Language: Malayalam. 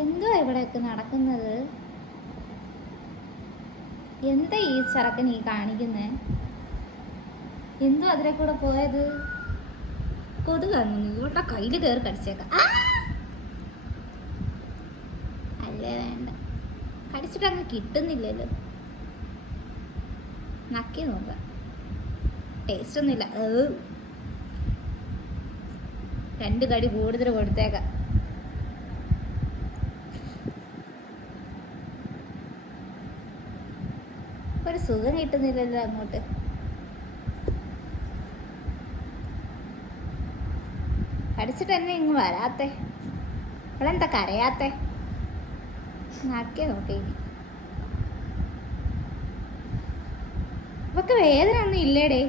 എന്തോ ഇവിടെയൊക്കെ നടക്കുന്നത്? എന്താ ഈ ചെറുക്കൻ ഈ കാണിക്കുന്നേ? എന്തോ അതിലെ കൂടെ പോയത്? കൊതുകാന്നു ഇവളുടെ കയ്യിൽ കയറി കടിച്ചേക്കാം. അല്ലേ വേണ്ട, കടിച്ചിട്ട് അങ്ങ് കിട്ടുന്നില്ലല്ലോ. നക്കി നോക്കാം, ടേസ്റ്റ് ഒന്നുമില്ല. 2 കടി കൂടുതൽ കൊടുത്തേക്കാം. ഒരു സുഖം കിട്ടുന്നില്ലല്ലോ അങ്ങോട്ട്. കടിച്ചിട്ട് തന്നെ ഇങ്ങ് വരാത്തെ? അവളെന്താ കരയാത്തെ? നക്കി നോക്കി. ഇവക്ക് വേദന ഒന്നും ഇല്ലേടേ.